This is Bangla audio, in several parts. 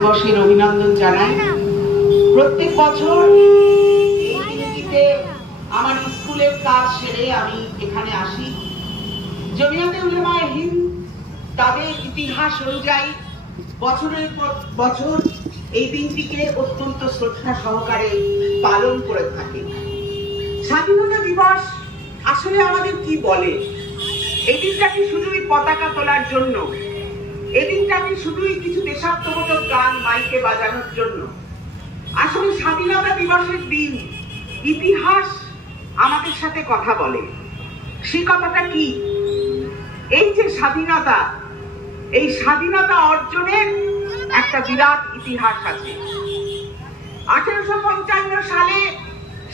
দিবসের অভিনন্দন জানাই। প্রত্যেক বছর এই দিনটিতে আমার স্কুলের কাজ সেরে আমি এখানে আসি। জমিয়তে উলামায়ে হিন্দ তাদের ইতিহাস অনুযায়ী বছরের পর বছর এই দিনটিকে অত্যন্ত শ্রদ্ধা সহকারে পালন করে থাকে। স্বাধীনতা দিবস আসলে আমাদের কি বলে? এই দিনটা কি শুধুই পতাকা তোলার জন্য? এই দিনটা কি শুধুই কিছু দেশাত্মবোধক গান মাইকে বাজানোর জন্য? আসলে স্বাধীনতা দিবসের দিন ইতিহাস আমাদের সাথে কথা বলে। সে কথাটা কি? এই যে স্বাধীনতা, এই স্বাধীনতা অর্জনের একটা বিরাট ইতিহাস আছে। 1855 সালে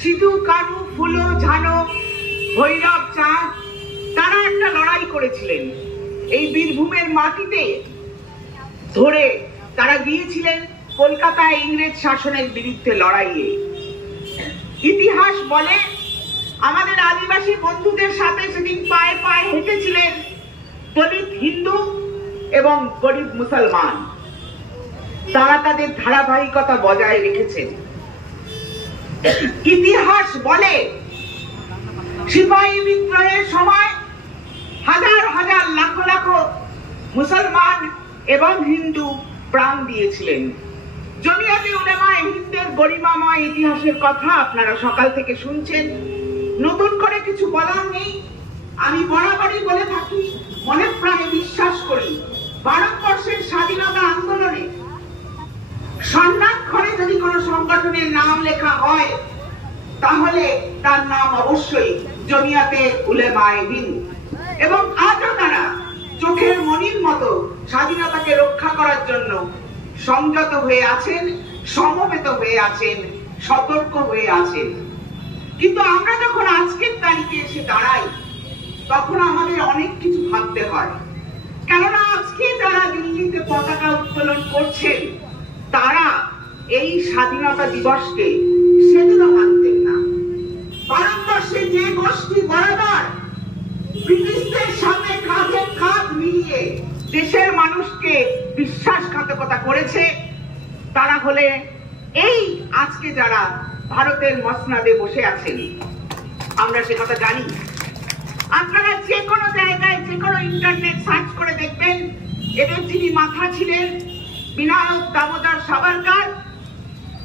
সিধু, কানু, ফুলো, ঝানো, ভৈরব চাঁদ তারা একটা লড়াই করেছিলেন। এই বীরভূমের মাটিতে ধরে তারা গিয়েছিলেন কলকাতায় ইংরেজ শাসনের বিরুদ্ধে লড়াইয়ে। ইতিহাস বলে আমাদের আদিবাসী বন্ধুদের সাথে সেদিন পায়ে পায়ে হেঁটেছিলেন দলিত হিন্দু এবং গরিব মুসলমান। তারা তাদের ধারাবাহিকতা বজায় রেখেছেন। ইতিহাস বলে সিপাহী বিদ্রোহের সময় হাজার হাজার লাখ লাখ মুসলমান এবং হিন্দু প্রাণ দিয়েছিলেন। জমিয়তে উলামায়ে হিন্দের গরিমাময় ইতিহাসের কথা আপনারা সকাল থেকে শুনছেন। নতুন করে কিছু বলার নেই। আমি বরাবরই বলে থাকি, মনে প্রাণে বিশ্বাস করি, ভারতবর্ষের স্বাধীনতা আন্দোলনে স্বর্ণাক্ষরে যদি কোনো সংগঠনের নাম লেখা হয় তাহলে তার নাম অবশ্যই জমিয়তে উলামায়ে হিন্দ। এবং আজও তারা চোখের মনির মতো স্বাধীনতাকে রক্ষা করার জন্য সংযত হয়ে আছেন, সমবেত হয়ে আছেন, সতর্ক হয়ে আছেন। কিন্তু আমরা যখন আজকের তারিখে এসে দাঁড়াই তখন আমাদের অনেক কিছু ভাবতে হয়। কেননা আজকে যারা দিল্লিতে পতাকা উত্তোলন করছেন তারা এই স্বাধীনতা দিবসকে সেদিনও মানতেন না। ভারতবর্ষে যে গোষ্ঠী বরাবর ব্রিটিশদের সাথে কাঁধে কাঁধ মিলিয়ে দেশের মানুষকে বিশ্বাসঘাতকতা করেছে তারা হলে এই আজকে যারা ভারতের মসনাদে বসে আছেন। আমরা সে কথা জানি। আপনারা যে কোনো জায়গায় যে কোনো ইন্টারনেট সার্চ করে দেখবেন এদের যিনি মাথা ছিলেন বিনায়ক দামোদর সাভারকর।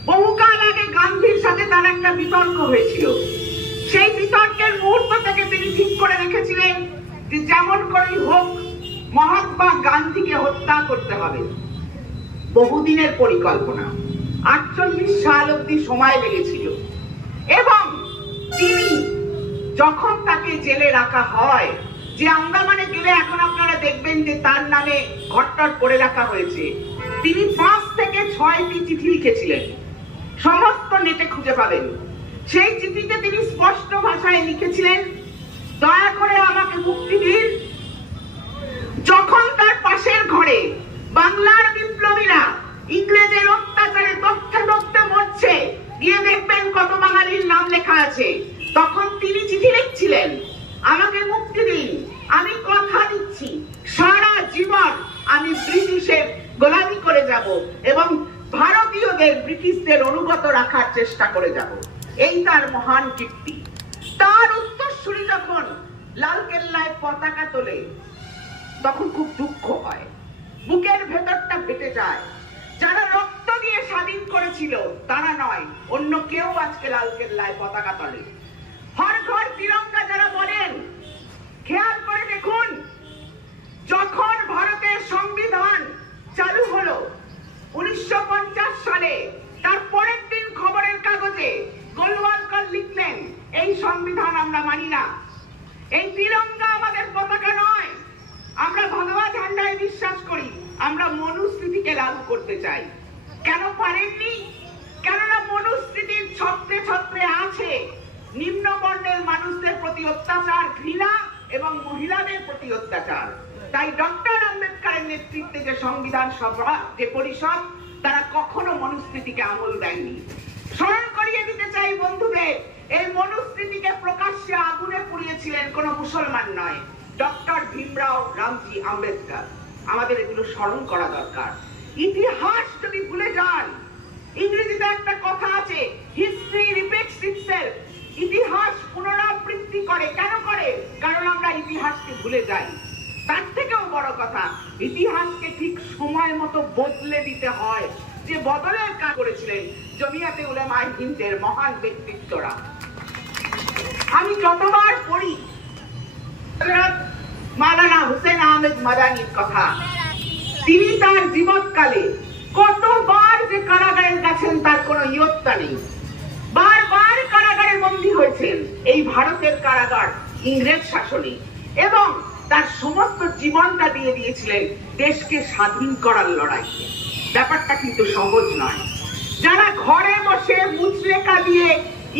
বহুকাল আগে গান্ধীর সাথে তার একটা বিতর্ক হয়েছিল। সেই বিতর্কের মুহূর্ত থেকে তিনি ঠিক করে রেখেছিলেন যে যেমন করেই হোক মহাত্মা গান্ধীকে হত্যা করতে হবে। বহুদিনের পরিকল্পনা, 48 সাল অব্দি সময় লেগেছিল। এবং তিনি যখন তাকে জেলে রাখা হয়, যে আন্দামানে গেলে এখন আপনারা দেখবেন যে তার নামে ঘরটর করে রাখা হয়েছে, তিনি 5 থেকে 6টি চিঠি লিখেছিলেন। সমস্ত নেটে খুঁজে পাবেন। সেই চিঠিতে তিনি স্পষ্ট ভাষায় লিখেছিলেন, দয়া করে আমাকে মুক্তি দিন। যখন তার পাশের ঘরে বাংলার বিপ্লবীরা ইংরেজের অত্যাচারে দগ্ধে দগ্ধে মরছে, গিয়ে দেখবেন কত বাঙালির নাম লেখা আছে, তখন তিনি চিঠি লিখছিলেন, আমাকে মুক্তি দিন, আমি কথা দিচ্ছি সারা জীবন আমি ব্রিটিশের গোলামি করে যাব এবং ভারতীয়দের ব্রিটিশদের অনুগত রাখার চেষ্টা করে যাব। এই তার মহান কীর্তি। তার উত্তরসূরি যখন লালকেল্লায় পতাকা তোলে তখন খুব দুঃখ হয়, বুকের ভেতরটা ফেটে যায়। যারা রক্ত দিয়ে স্বাধীন করেছিল তারা নয়, অন্য কেউ আজকে লালকেল্লায় পতাকা তোলে। হর ঘর তিরঙ্গা যারা বলেন, খেয়াল করে দেখুন, যখন ভারতের সংবিধান চালু হলো 1950 সালে, তার পরের দিন খবরের কাগজে গোলওয়ালকর লিখলেন, এই সংবিধান আমরা মানি না, এই তিরঙ্গা আমাদের পতাকা নয়, আমরা ভগবা ঝান্ডায় বিশ্বাস করি, আমরা মনুস্মৃতিকে লাগু করতে চাই। কেন পারেননি? কেননা মনুস্মৃতির ছত্রে ছত্রে আছে নিম্ন বর্ণের মানুষদের প্রতি অত্যাচার, ঘৃণা এবং মহিলাদের প্রতি অত্যাচার। তাই ডক্টর আম্বেদকরের নেতৃত্বে যে সংবিধান সভা, যে পরিষদ, তারা কখনো মনুস্মৃতিকে আমল দেয়নি। স্মরণ করিয়ে দিতে চাই বন্ধুদের, এই মনুস্মৃতিকে প্রকাশ্যে আগুনে পুড়িয়েছিলেন কোনো মুসলমান নয়, ডক্টর ভীমরাও রামজি আম্বেদকর। আমাদের এগুলো স্মরণ করা দরকার। ইতিহাস যদি ইতিহাস পুনরাবৃত্তি করে। কেন করে? কারণ আমরা ইতিহাসকে ভুলে যাই। তার থেকেও বড় কথা, ইতিহাসকে ঠিক সময় মতো বদলে দিতে হয়, যে বদলের কাজ করেছিলেন জমিয়াতে উলামায়ে হিন্দের মহান ব্যক্তিত্বরা। আমি যতবার পড়ি মাওলানা হুসেন আহমেদ মাদানির কথা, তিনি তার জীবৎকালে কতবার যে কারাগারে গেছেন তার কোনো ইয়ত্তা নেই। বারবার কারাগারে বন্দী হয়েছেন, এই ভারতের কারাগার ইংরেজ শাসনে, এবং তার সমস্ত জীবনটা দিয়ে দিয়েছিলেন দেশকে স্বাধীন করার লড়াইতে। ব্যাপারটা কিন্তু সহজ নয়। যারা ঘরে বসে মুচলেখা দিয়ে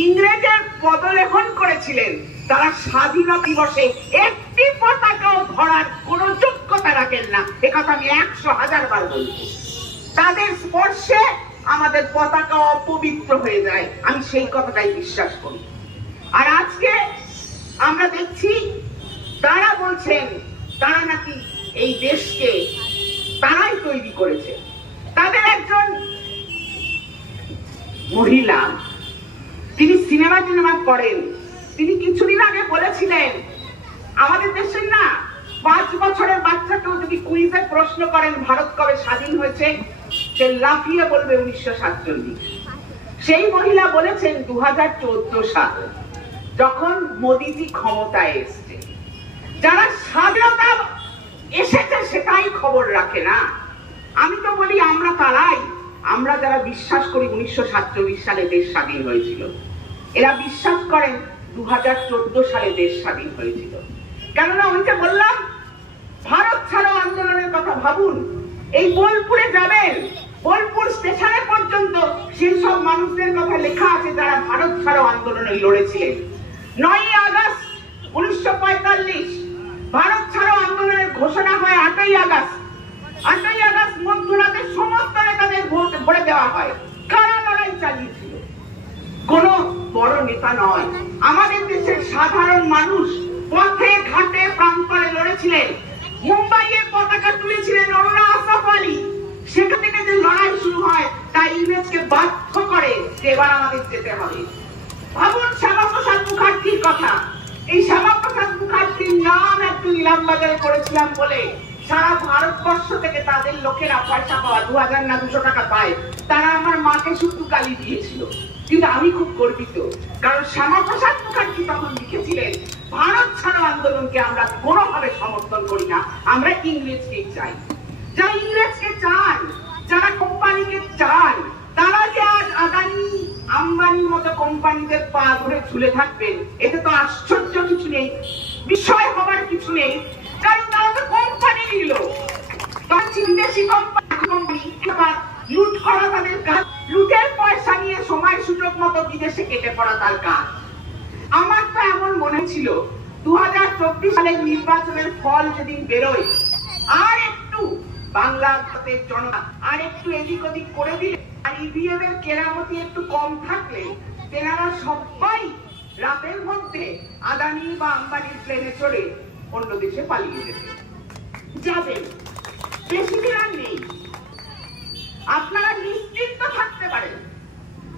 ইংরেজের পদলেখন করেছিলেন, তারা স্বাধীনতা দিবসে একটি পতাকাও ধরার কোন যোগ্যতা রাখেন না। একথা আমি 100,000 বার বলবো। তাদের স্পর্শে আমাদের পতাকা অপবিত্র হয়ে যায়, আমি সেই কথাটাই বিশ্বাস করি। আর আজকে আমরা দেখছি তারা বলছেন তারা নাকি এই দেশকে তারাই তৈরি করেছে। তাদের একজন মহিলা, তিনি সিনেমা করেন, তিনি কিছুদিন আগে বলেছিলেন আমাদের দেশের না 5 বছরের বাচ্চাকেও যদি কুইজে প্রশ্ন করেন ভারত কবে স্বাধীন হয়েছে, সে লাফিয়ে বলবে 1947। সেই মহিলা বলেছেন 2014 সাল, যখন মোদিজি ক্ষমতায় এসছে। যারা স্বাধীনতা এসেছে সেটাই খবর রাখে না। আমি তো বলি আমরা তারাই, আমরা যারা বিশ্বাস করি 1947 সালে দেশ স্বাধীন হয়েছিল, এরা বিশ্বাস করেন 2014 সালে দেশ স্বাধীন হয়েছিল। কেননা আমি তো বললাম ভারত ছাড়ো আন্দোলনের কথা ভাবুন। এই বোলপুরে যাবেন, বোলপুর স্টেশনে পর্যন্ত সেই সব মানুষদের কথা লেখা আছে যারা ভারত ছাড়ো আন্দোলনে লড়েছিলেন। 9ই আগস্ট 1945 ভারত ছাড়ো আন্দোলনের ঘোষণা হয় 8ই আগস্ট। 8ই আগস্ট মধ্যরাতে সমস্ত নেতাদের ভোট ভরে দেওয়া হয়। কারা লড়াই চালিয়েছিল? কোন বড় নেতা নয়, আমাদের দেশের সাধারণ মানুষ পথে ঘাটে প্রান্তরে লড়েছিলেন। মুম্বাইয়ের পতাকা তুলেছিলেন অরুণা আসফ আলী। সেখান থেকে যে লড়াই শুরু হয় তা ইংরেজকে বাধ্য করে যে এবার আমাদের যেতে হবে। ভাবুন শ্যামাপ্রসাদ মুখার্জির কথা। এই শ্যামাপ্রসাদ মুখার্জির নাম একটু ইলামবাজারে করেছিলাম বলে সারা ভারতবর্ষ থেকে তাদের লোকেরা পয়সা পাওয়া 2000 না 200 টাকা পায়। তারা আমার মাকে শুধু গালি দিয়েছিল, কিন্তু আমি খুব গর্বিত, কারণ শ্যামাপ্রসাদ মুখার্জি তখন লিখেছিলেন ভারত ছাড়ো আন্দোলনকে আমরা কোনোভাবে সমর্থন করি না, আমরা ইংরেজকে চাই। যারা ইংরেজকে চান, যারা কোম্পানিকে চান, তারা যে আজ আদানি আম্বানির মতো কোম্পানিদের পা ধরে ঝুলে থাকবেন, এতে তো আশ্চর্য কিছু নেই, বিষয় হবার কিছু নেই। কারণ তারা তো কোম্পানি নিল, বিদেশি কোম্পানি লুট করা তাদের কাজ, লুটের পয়সা নিয়ে সময় সুযোগ মতো বিদেশে কেটে পড়া তার কাজ। আমার তো এমন মনে ছিল 2024 সালের নির্বাচনের ফল যেদিন বেরোয়, আর একটু বাংলার জনতা আর একটু এদিক ওদিক করে দিলে, আর ইভিএম এর কেরামতি একটু কম থাকলে, তেনারা সবাই রাতের মধ্যে আদানি বা আম্বানির প্লেনে চড়ে অন্য দেশে পালিয়ে যাবেন। বেশি দিন আর নেই, আপনারা নিশ্চিন্ত থাকতে পারেন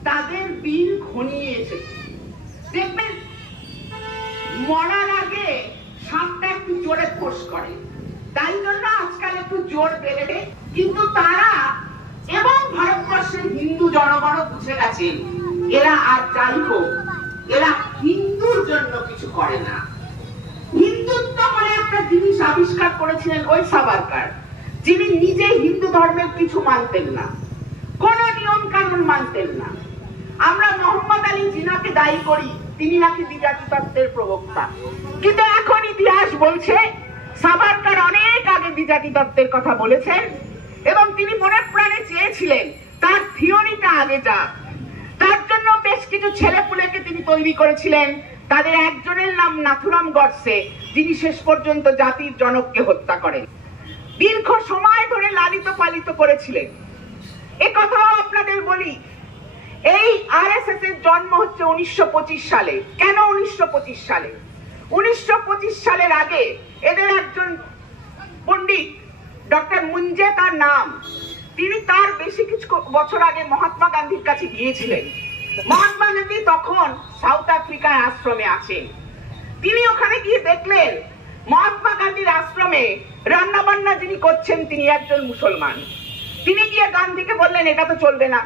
তাদের দিন ঘনিয়ে এসেছে। দেখবেন মরার আগে সাপটা একটু জোরে ফোঁস করে, তাই জন্য আজকাল একটু জোর বেড়ে, কিন্তু তারা এবং ভারতবর্ষের হিন্দু জনগণ বুঝে গেছেন এরা আর যাই হোক, এরা হিন্দুর জন্য কিছু করে না। হিন্দুত্ব বলে একটা জিনিস আবিষ্কার করেছিলেন ওই সাভারকার, যিনি নিজে হিন্দু ধর্মের কিছু মানতেন না, কোন নিয়ম কানুন মানতেন না। আমরা মোহাম্মদ আলী জিনাকে দায়ী করি, তিনি নাকি দ্বিজাতি তত্ত্বের প্রবক্তা, কিন্তু এখন ইতিহাস বলছে সাভারকার অনেক আগে দ্বিজাতি তত্ত্বের কথা বলেছেন, এবং তিনি মনে প্রাণে চেয়েছিলেন তার থিওরিটা আগে যাক। তার জন্য বেশ কিছু ছেলেপুলেকে তিনি তৈরি করেছিলেন। তাদের একজনের নাম নাথুরাম গডসে, যিনি শেষ পর্যন্ত জাতির জনককে হত্যা করেন, দীর্ঘ সময় ধরে লালিত পালিত করেছিলেন। এ কথাও আপনাদের বলি, এই আরএসএস এর জন্ম হচ্ছে 1925 সালে। কেন 1925 সালে? 1925 সালের আগে এদের একজন পণ্ডিত ডক্টর মুঞ্জে তার নাম, তিনি তার বেশি কিছু বছর আগে মহাত্মা গান্ধীর কাছে গিয়েছিলেন। মহাত্মা গান্ধী তখন সাউথ আফ্রিকার আশ্রমে আছেন। তিনি ওখানে গিয়ে দেখলেন মহাত্মা গান্ধীর আশ্রমে রান্না বান্না যিনি করছেন তিনি একজন মুসলমান। তিনি গিয়ে গান্ধীকে বললেন, এটা তো চলবে না,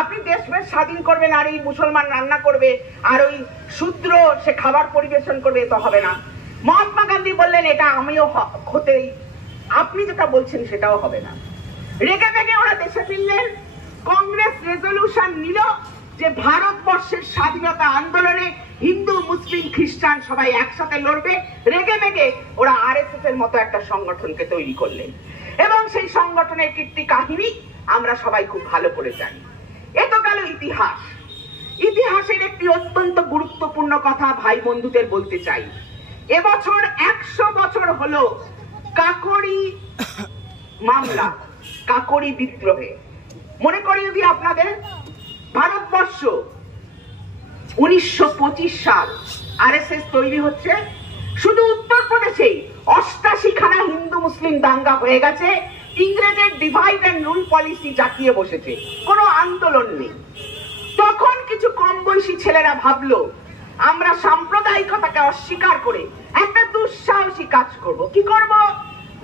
আপনি দেশ বেশ স্বাধীন করবেন আর এই মুসলমান রান্না করবে আর ওই শূদ্র সে খাবার পরিবেশন করবে, তো হবে না। মহাত্মা গান্ধী বললেন, এটা আমিও হতেই, আপনি যেটা বলছেন সেটাও হবে না। রেগে মেগে ওরা দেশে ফিরলেন। কংগ্রেস রেজলিউশন নিল যে ভারতবর্ষের স্বাধীনতা আন্দোলনে হিন্দু মুসলিম খ্রিস্টান সবাই একসাথে লড়বে। রেগে মেগে ওরা আরএসএস এর মতো একটা সংগঠনকে তৈরি করলেন এবং সেই সংগঠনের কীর্তি কাহিনী আমরা সবাই খুব ভালো করে জানি। এ তো গেল ইতিহাস। ইতিহাসের একটি অত্যন্ত গুরুত্বপূর্ণ কথা ভাই বন্ধুদের বলতে চাই। এবছর 100 বছর হলো কাকোরি মামলা, কাকোরি বিদ্রোহে। মনে করি যদি আপনাদের, ভারতবর্ষ 1925 সাল আরএসএস তৈরি হচ্ছে, শুধু উত্তরপ্রদেশেই 88 খানা হিন্দু মুসলিম দাঙ্গা হয়ে গেছে। ইংরেজের ডিভাইড এন্ড রুল পলিসি জাকিয়ে বসেছে, কোনো আন্দোলন নেই। তখন কিছু কম বয়সী ছেলেরা ভাবলো আমরা সাম্প্রদায়িকতাকে অস্বীকার করে একটা দুঃসাহসী কাজ করব। কি করব?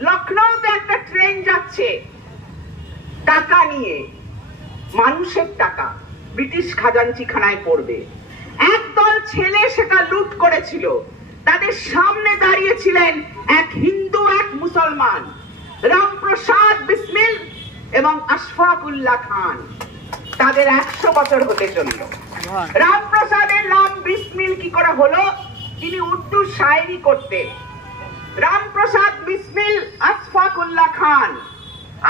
লখনৌতে একটা ট্রেন যাচ্ছে টাকা নিয়ে, মানুষের টাকা, ব্রিটিশ খাজাঞ্চিখানায় পড়বে। একদল ছেলে সেটা লুট করেছিল। তাদের সামনে দাঁড়িয়েছিলেন এক হিন্দু এক মুসলমান, রামপ্রসাদ বিসমিল এবং আশফাকুল্লাহ খান। তাদের 100 বছর হতে চলল। রামপ্রসাদের নাম বিসমিল কি করে হলো? তিনি উর্দু শায়েরি করতেন। রামপ্রসাদ বিসমিল, আশফাকুল্লাহ খান।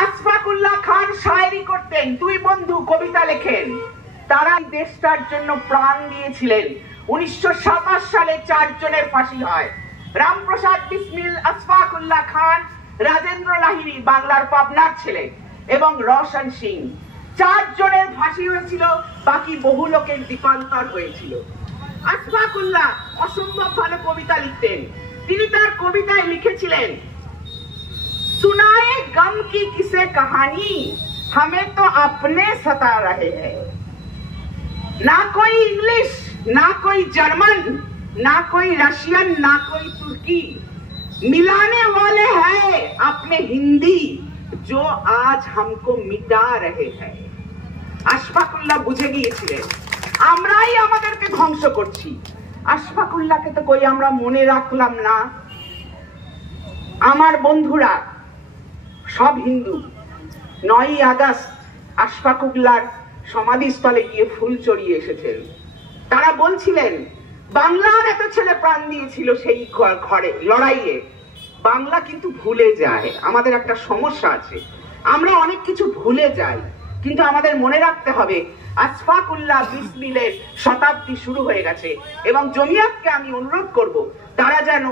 আশফাকুল্লাহ খান শায়েরি করতেন, দুই বন্ধু কবিতা লেখেন। তারা দেশটার জন্য প্রাণ দিয়েছিলেন। 1927 সালে 4 জনের ফাঁসি হয়। রামপ্রসাদ বিসমিল, আশফাকুল্লাহ খান, রাজেন্দ্র লাহিড়ী বাংলার পাবনার ছেলে এবং রওশন সিং, 4 জনের ফাঁসি হয়েছিল। বাকি বহু লোকের দ্বীপান্তর হয়েছিল। আশফাকুল্লাহ অসম্ভব ভালো কবিতা লিখতেন। তিনি তার কবিতায় লিখেছিলেন, सुनाए गम की किसे कहानी, हमें तो अपने सता रहे हैं। ना कोई इंग्लिश, ना कोई जर्मन, ना कोई रशियन, ना कोई तुर्की, मिलाने वाले हैं अपने हिंदी जो आज हमको मिटा रहे हैं। আশফাকুল্লাহ বুঝে গিয়েছিলেন আমরাই আমাদেরকে ধ্বংস করছি। আশফাকুল্লাহকে তো কই আমরা মনে রাখলাম না। আমার বন্ধুরা সব হিন্দু 9ই আগস্ট আশফাকুল্লাহর সমাধিস্থলে গিয়ে ফুল চড়িয়ে এসেছেন। তারা বলছিলেন বাংলার এত ছেলে প্রাণ দিয়েছিল সেই ঘরে লড়াইয়ে। বাংলা কিন্তু ভুলে যায়। আমাদের একটা সমস্যা আছে, আমরা অনেক কিছু ভুলে যাই, কিন্তু আমাদের মনে রাখতে হবে আশফাকুল্লাহ বিসমিলের শতাব্দী শুরু হয়ে গেছে। এবং জমিয়াতকে আমি অনুরোধ করব তারা যেন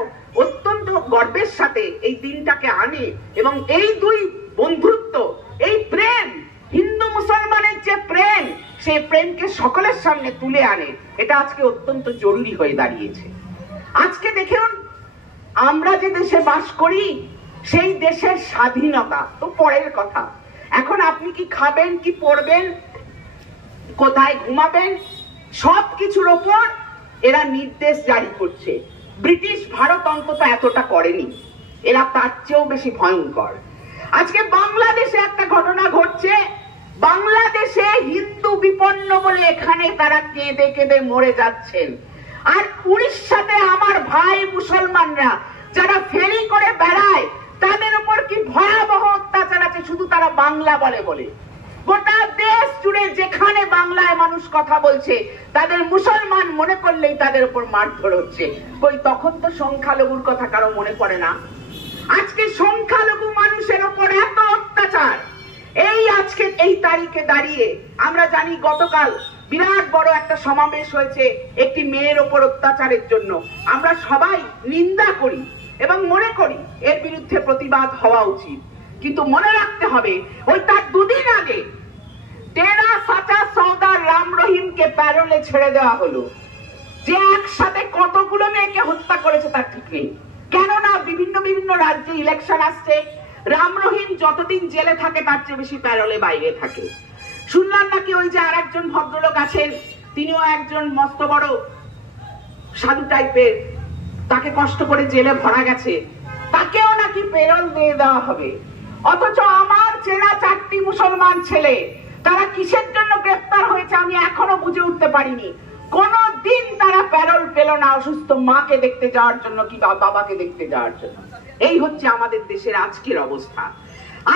অত্যন্ত গর্বের সাথে এই দিনটাকে আনে এবং এই দুই বন্ধুত্ব, এই প্রেম, হিন্দু মুসলমানের যে প্রেম, সেই প্রেমকে সকলের সামনে তুলে আনে। এটা আজকে অত্যন্ত জরুরি হয়ে দাঁড়িয়েছে। আজকে দেখুন আমরা যে দেশে বাস করি সেই দেশের স্বাধীনতা তো পরের কথা। এখন আপনি কি খাবেন, কি পড়বেন, কোথায় ঘুমাবেন, সবকিছুর ওপর এরা নির্দেশ জারি করছে। ব্রিটিশ ভারত অন্তত এতটা করেনি, এরা তার চেয়েও বেশি ভয়ঙ্কর। আজকে বাংলাদেশে একটা ঘটনা ঘটছে। বাংলাদেশে হিন্দু বিপন্ন বলে এখানে তারা কেঁদে কেঁদে মরে যাচ্ছেন। আর উড়িষ্যাতে আমার ভাই মুসলমানরা যারা ফেরি করে বেড়ায় তাদের উপর কি ভয়াবহ অত্যাচার আছে, শুধু তারা বাংলা বলে বলে। গোটা দেশ জুড়ে যেখানে বাংলায় মানুষ কথা বলছে তাদের মুসলমান মনে করলেই তাদের উপর মারধর হচ্ছে। কই তখন তো সংখ্যালঘুর কথা কারো মনে পড়ে না। আজকে সংখ্যালঘু মানুষের উপর এত অত্যাচার। এই আজকে এই তারিখে দাঁড়িয়ে আমরা জানি গতকাল বিরাট বড় একটা সমাবেশ হয়েছে একটি মেয়ের উপর অত্যাচারের জন্য। আমরা সবাই নিন্দা করি এবং মনে করি এর বিরুদ্ধে প্রতিবাদ হওয়া উচিত, কিন্তু মনে রাখতে হবে ওই তার 2 দিন আগে টেরা সাচা সৌদার রাম রহিমকে প্যারোলে ছেড়ে দেওয়া হলো। যে একসাথে কতগুলো মেয়েকে হত্যা করেছে তার ঠিক নেই। কেননা বিভিন্ন বিভিন্ন রাজ্যে ইলেকশন আসছে, রাম রহিম যতদিন জেলে থাকে তার চেয়ে বেশি প্যারোলে বাইরে থাকে। শুনলাম নাকি ওই যে আরেকজন ভদ্রলোক আছেন তিনিও একজন মস্ত বড় সাধু টাইপের, তাকে কষ্ট করে জেলে ভরা গেছে, তাকেও নাকি প্রেরণ দিয়ে দেওয়া হবে। অথচ আমার চেনা 4টি মুসলমান ছেলে, তারা কিসের জন্য গ্রেফতার হয়েছে আমি এখনো বুঝে উঠতে পারিনি। কোনদিন তারা প্যারোল পেল না অসুস্থ মাকে দেখতে যাওয়ার জন্য কিংবা বাবাকে দেখতে যাওয়ার জন্য। এই হচ্ছে আমাদের দেশের আজকের অবস্থা।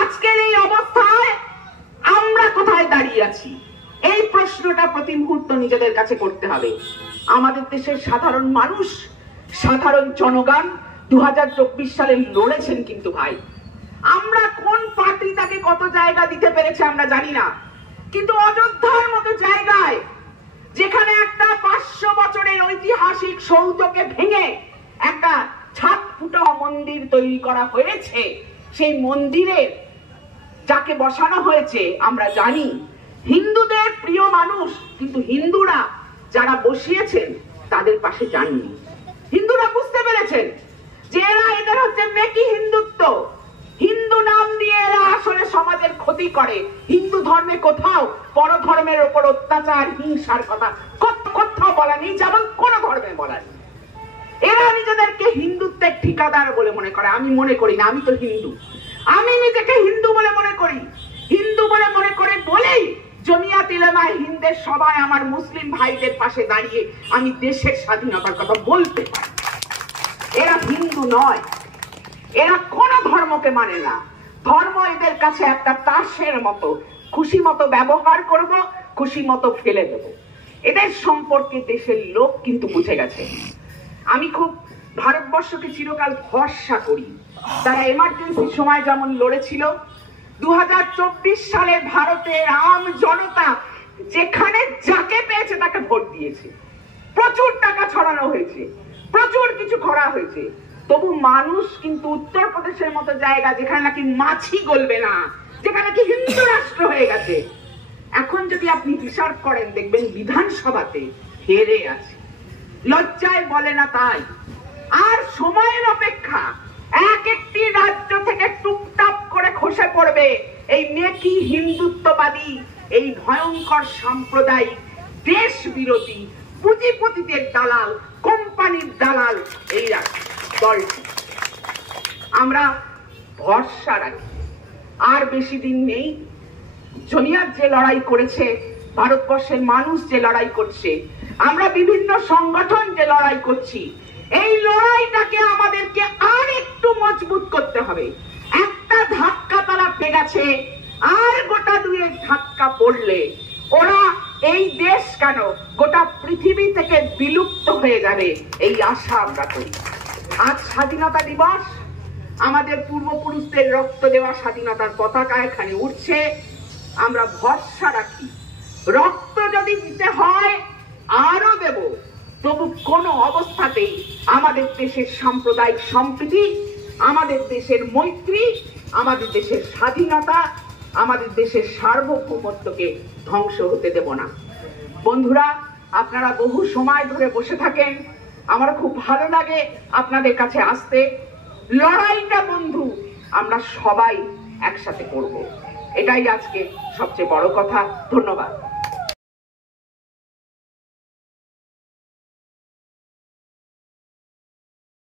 আজকের এই অবস্থায় আমরা কোথায় দাঁড়িয়ে আছি, এই প্রশ্নটা প্রতি মুহূর্ত নিজেদের কাছে করতে হবে। আমাদের দেশের সাধারণ মানুষ, সাধারণ জনগণ 2024 সালে লড়েছেন, কিন্তু ভাই আমরা কোন পার্টি তাকে কত জায়গা দিতে পেরেছে আমরা জানি না, কিন্তু অযোধ্যার মতো জায়গায় যেখানে একটা 500 বছরের ঐতিহাসিক সৌধকে ভেঙে একটা ছাদ ফুটা মন্দির তৈরি করা হয়েছে, সেই মন্দিরে যাকে বসানো হয়েছে আমরা জানি হিন্দুদের প্রিয় মানুষ, কিন্তু হিন্দুরা যারা বসিয়েছেন তাদের পাশে যাননি। হিন্দুরা বুঝতে পেরেছেন যে এদের হচ্ছে মেকি হিন্দুত্ব, হিন্দু নাম দিয়ে এরা আসলে সমাজের ক্ষতি করে। হিন্দু ধর্মে কোথাও পর ধর্মের উপর অত্যাচার হিংসার কথা কোথাও বলা নেই, যেমন কোন ধর্মে বলা নেই। এরা নিজেদেরকে হিন্দুত্বের ঠিকাদার বলে মনে করে। আমি মনে করি না, আমি তো হিন্দু, আমি নিজেকে হিন্দু বলে মনে করি। হিন্দু বলে মনে করে বলেই জমিয়াত উলামায়ে হিন্দের সবাই আমার মুসলিম ভাইদের পাশে দাঁড়িয়ে আমি দেশের স্বাধীনতার কথা বলতে পারি। এরা হিন্দু নয়, এরা কোন ধর্মকে মানে না। ধর্ম এদের কাছে একটা তাসের মতো, খুশি মতো ব্যবহার করব, খুশি মতো ফেলে দেব। এদের সম্পর্কে দেশের লোক কিন্তু বুঝে গেছে। আমি খুব ভারতবর্ষকে চিরকাল ভরসা করি। তারা এমার্জেন্সির সময় যেমন লড়েছিল, 2024 সালে ভারতের আম জনতা যেখানে যাকে পেয়েছে তাকে ভোট দিয়েছে, প্রচুর টাকা ছড়ানো হয়েছে, প্রচুর কিছু করা হয়েছে, তবু মানুষ কিন্তু উত্তরপ্রদেশের মতো জায়গা যেখানে নাকি মাছি গলবে না, যেখানে কি হিন্দু রাষ্ট্র হয়ে গেছে, এখন যদি আপনি হিসাব করেন দেখবেন বিধানসভাতে হেরে আছে। লজ্জায় বলে না তাই। আর সময়ের অপেক্ষা, এক একটি রাজ্য থেকে টুকটাক করে খসে পড়বে এই মেকি হিন্দুত্ববাদী, এই ভয়ঙ্কর সাম্প্রদায়িক দেশ বিরোধী পুঁজিপতিদের দালাল, কোম্পানির দালাল এই দলটি। আমরা ভরসা রাখি, আর বেশি দিন নেই। জমিয়াত যে লড়াই করেছে, ভারতবর্ষের মানুষ যে লড়াই করছে, আমরা বিভিন্ন সংগঠন যে লড়াই করছি, এই লড়াইটাকে আমাদেরকে আর একটু মজবুত করতে হবে। একটা ধাক্কা তারা পেয়ে গেছে, আর গোটা দুয়েক ধাক্কা পড়লে ওরা এই দেশ কেন গোটা পৃথিবী থেকে বিলুপ্ত হয়ে যাবে, এই আশা আমরা করি। আজ স্বাধীনতা দিবস, আমাদের পূর্বপুরুষদের রক্ত দেওয়া স্বাধীনতার পতাকা এখানে উঠছে। আমরা ভরসা রাখি, রক্ত যদি দিতে হয় আরো দেব, তবু কোন অবস্থাতেই আমাদের দেশের সাম্প্রদায়িক সম্প্রীতি, আমাদের দেশের মৈত্রী, আমাদের দেশের স্বাধীনতা, আমাদের দেশের সার্বভৌমত্বকে ধ্বংস হতে দেব না। বন্ধুরা, আপনারা বহু সময় ধরে বসে থাকেন, আমার খুব ভালো লাগে আপনাদের কাছে আসতে। লড়াইটা বন্ধু আমরা সবাই একসাথে করব, এটাই আজকে সবচেয়ে বড় কথা। ধন্যবাদ।